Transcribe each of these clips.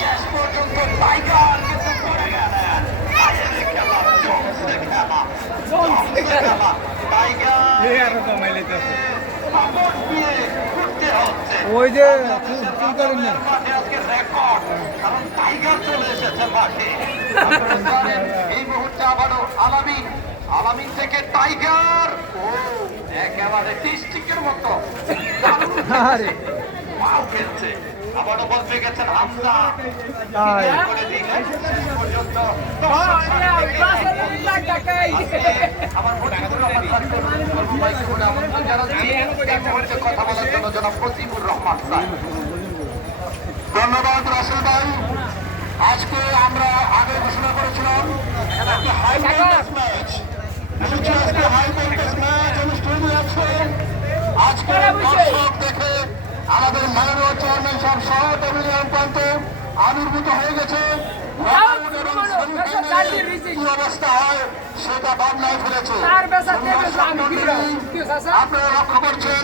শেষ পর্যন্ত টাইগার কিন্তু পড়ে গেলেন। টাইগার সাপোর্ট দিয়ে ঘুরতে হচ্ছে। ওই যে করেন না আজকে রেকর্ড, কারণ টাইগার চলে এসেছে মাঠে। আপনারা জানেন এই মুহূর্তে আবারও আলামিন থেকে টাইগার, ও একেবারে ডিস্ট্রিক্টের মতো ওয়াও খেলছে। আবারও বল পেয়ে গেছেন হামজা। করে দিলেন শেষ পর্যন্ত আমার কথা বলার জন্য জনাব ফজিবুর রহমান স্যার। ধন্যবাদ রাসেল ভাই। আজকে আমরা আগে ঘোষণা করেছিলাম একটি হাই ভোল্টেজ ম্যাচ, আজকে হাই ভোল্টেজ ম্যাচ অনুষ্ঠিত হচ্ছে। আজকে দর্শক দেখে আমাদের মাননীয় চেয়ারম্যান সাহেব সহ টেবিলিয়ান প্রান্তে আবির্ভূত হয়ে গেছে। কি অবস্থা হয় সেটা ভাবনায় ফেলেছে। আপনারা লক্ষ্য করছেন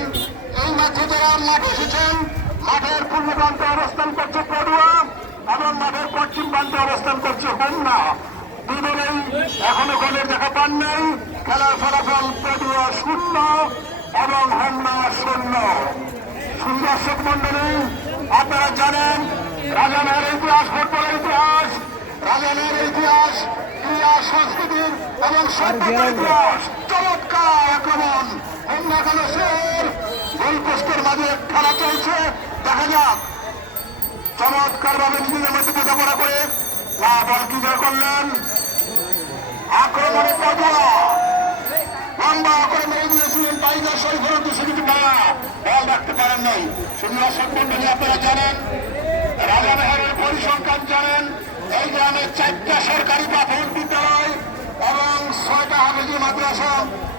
এই মাঠে যারা মাঠে এসেছেন, মাঠের পূর্ব প্রান্তে অবস্থান করছে পড়ুয়া এবং মাঠের পশ্চিম প্রান্তে অবস্থান করছে হোমনা। দুদলেই এখনো গোলের দেখা পান নাই। খেলার ফলাফল পড়ুয়া 0 এবং হোমনা 0। সুদর্শক মন্ডলী, আপনারা জানেন রাজানের ইতিহাস, ফুটবলের ইতিহাস, রাজানের ইতিহাস, ক্রীড়া সংস্কৃতির এবং সভ্যতার ইতিহাস। চমৎকার আক্রমণ হোমনা কলেজের গোলপোস্টের মাঝে খেলা চলছে। দেখা যাক চমৎকার ভাবে নিজেদের মধ্যে বোঝাপড়া করে না বল কি করলেন। আক্রমণে পড়ুয়া লম্বা করে মেরে দিয়েছিলেন টাইগার শরীফের উদ্দেশ্যে, কিছু খেলা বল রাখতে পারেন নাই। সুদর্শক মন্ডলী, আপনারা জানেন রাজামেহেরের পরিসংখ্যান জানেন। এই গ্রামে 4টা সরকারি প্রাথমিক বিদ্যালয় এবং 6টা হাফেজি মাদ্রাসা,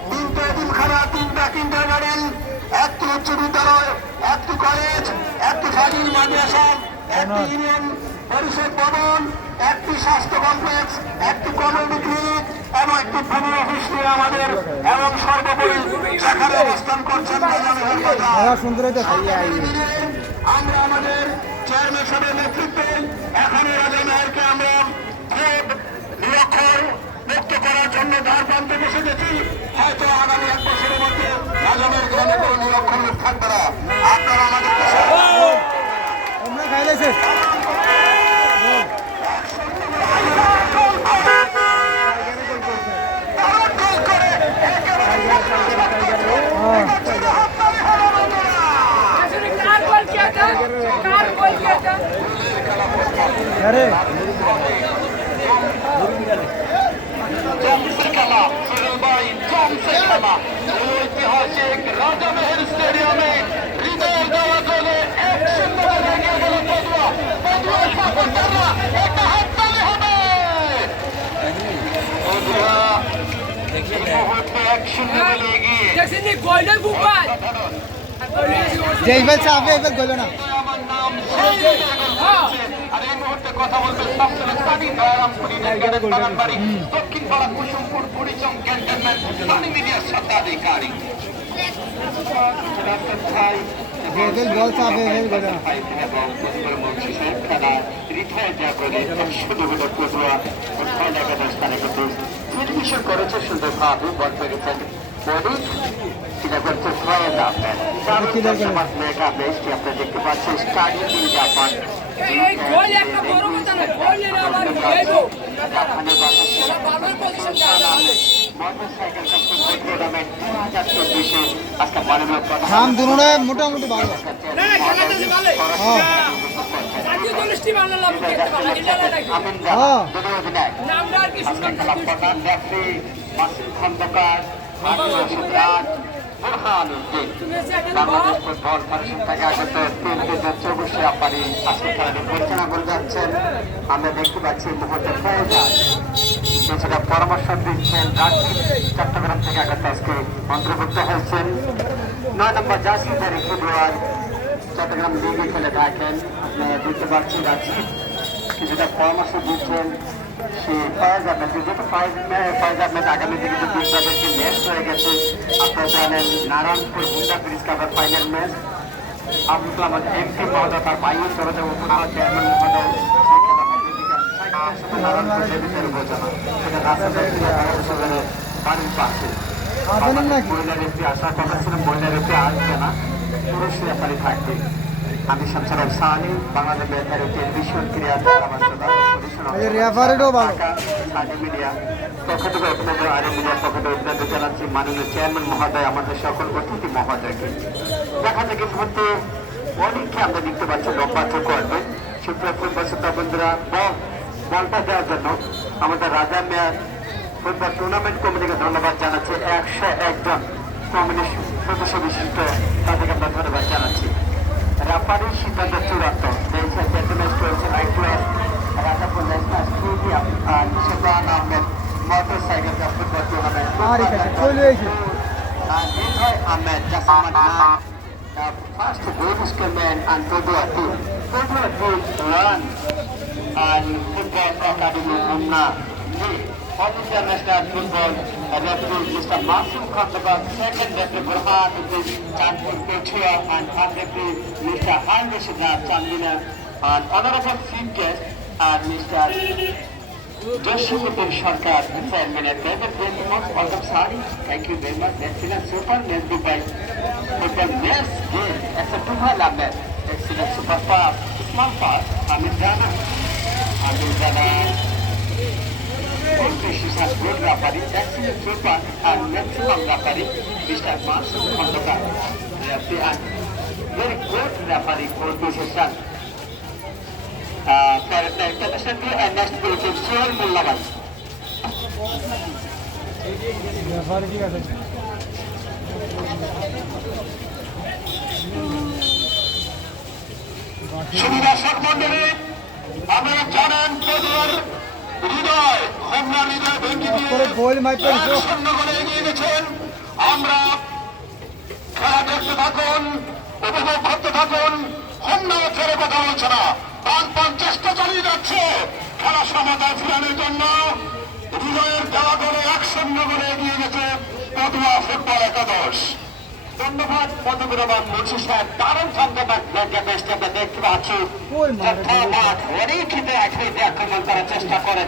3টে এতিমখানা, 3টা কিন্ডারগার্টেন, 1টি উচ্চ বিদ্যালয়, 1টি কলেজ, 1টি ফাজিল মাদ্রাসা, 1টি ইউনিয়ন পরিষদ ভবন, 1টি স্বাস্থ্য কমপ্লেক্স, 1টি কমিউনিটি ক্লিনিক এবং 1টি ভূমি অফিস নিয়ে আমাদের এবং সর্বোপরি সেখানে অবস্থান করছেন রাজামেহের বাজার। আমরা আমাদের চেয়ারম্যান সাহেবের নেতৃত্বে এখানে রাজামেহেরকে আমরা খুব নিরক্ষর মুক্ত করার জন্য দ্বার প্রান্তে বসে গেছি। হয়তো আগামী 1 বছরের মধ্যে রাজামেহের গ্রামে কোনো নিরক্ষর লোক থাকবে না। আপনারা আমাদের ঐতিহাসিক রাজামেহের স্টেডিয়ামে হৃদয় দেওয়া গোলে 1-0 এগিয়ে গেল পড়ুয়া। পড়ুয়া সাপোর্টাররা একটা হাততালি হবে। পড়ুয়া এই মুহূর্তে 1-0 গোলে এগিয়ে। আমার নাম আর এই মুহূর্তে কথা বলবে দক্ষিণ পাড়া কুসুমপুর পরিচম ক্যান্টনমেন্ট পানি মিডিয়ার স্বত্বাধিকারী করেছে সুন্দরভাবে বল পেয়েছেন আপনি দেখতে পাচ্ছেন স্টাডিয়াম জাপান মোটামুটি ভালো খন্দকার বাংলাদেশ ফুটবল ফেডারেশন থেকে আগত 3,024 আপারি আজকে খেলাটি পরিচালনা করে যাচ্ছেন। আমরা দেখতে পাচ্ছি মুহূর্তে কিছুটা পরামর্শ দিচ্ছেন রাজশাহী চট্টগ্রাম থেকে আগত আজকে অন্তর্ভুক্ত হয়েছেন 9 নম্বর জার্সি ধারী ফুটবলার চট্টগ্রাম লিগে খেলে থাকেন। আপনারা দেখতে পাচ্ছেন রাজশাহী কিছুটা পরামর্শ দিচ্ছেন। সে ফায়াজ আহমেদ, যেহেতু ফায়াজ আহমেদ আগামী দিকে যে বিশ্বকাপের ম্যাচ হয়ে গেছে, আপনারা জানেন নারায়ণপুর হুন্ডা ব্রিজ কাপের final match Abdul Kalam MP মহোদয় তার ভাইয়ের সরকার উপজেলা চেয়ারম্যান মহোদয় সেটা রাস্তায় বাড়ির পাশে মহিলার একটি আসার কথা ছিল, মহিলার একটি আসবে না, পুরুষ রেফারি থাকবে। আমি শামসুল সাহানি, বাংলাদেশ বেতার টেলিভিশন ক্রিয়া মিডিয়া পক্ষ থেকে অভিনন্দন, আরে মিডিয়ার পক্ষ থেকে অভিনন্দন জানাচ্ছি মাননীয় চেয়ারম্যান মহোদয়, আমাদের সকল অতিথি মহোদয়কে। দেখা যায় কিন্তু হচ্ছে অনেককে আমরা দেখতে পাচ্ছি লম্বাচ্ছ করবে সুপ্রিয় ফুটবল শ্রোতা বন্ধুরা। বলটা দেওয়ার জন্য আমাদের রাজা মেয়ার ফুটবল টুর্নামেন্ট কমিটিকে ধন্যবাদ জানাচ্ছি। 101 জন কমিটি সদস্য বিশিষ্ট তাদেরকে আমরা ধন্যবাদ জানাচ্ছি। রেফারির সিদ্ধান্ত চূড়ান্ত রাজাপুর ন্যাশনাল স্টেডিয়াম সুলতান আহমেদ মোটরসাইকেল ফুটবল টুর্নামেন্ট নির্ভয় Ahmed জাসামান first British command and Todua team. Todua team run and football academy Umna. All international football referee Mr. Masoom Khandabag, second referee Burhan Chandpur Petia, and third referee Mr. Handeshina Chandina, and honorable chief guest and Mr. Joshipur Sarkar, chairman at David Benjamin, welcome Sari. Thank you very much. Excellent super match Dubai. But the next game, it's a two-hall match. Excellent super pass, small pass. Amir Jana. All fishes has good referee, excellent super and maximum referee, Mr. Masoom Khandabag. Referee and very good referee for position. Internationally and next page is Sohail Mullaban. সুবিধাসক মন্ডলী, আপনারা জানেন পদুয়ার হৃদয় হোমনা হৃদয় ভেঙে দিয়ে শূন্য করে এগিয়ে গেছেন। আমরা খেলা দেখতে থাকুন, উপভোগ করতে থাকুন। হোমনা ছেড়ে কথা বলছে না, প্রাণপণ চেষ্টা চালিয়ে যাচ্ছে খেলা সমাধান ফিরানোর জন্য। হৃদয়ের দেওয়া গোলে 1-0 করে এগিয়ে গেছে পদুয়া ফুটবল একাদশ। ধন্যবাদ মধুবিরমান মুন্সি সাহেব, দারুণ সংখ্যা ম্যাচটি আমরা দেখতে পাচ্ছি। অনেক ক্ষেত্রে আক্রমণ করার চেষ্টা করেছে।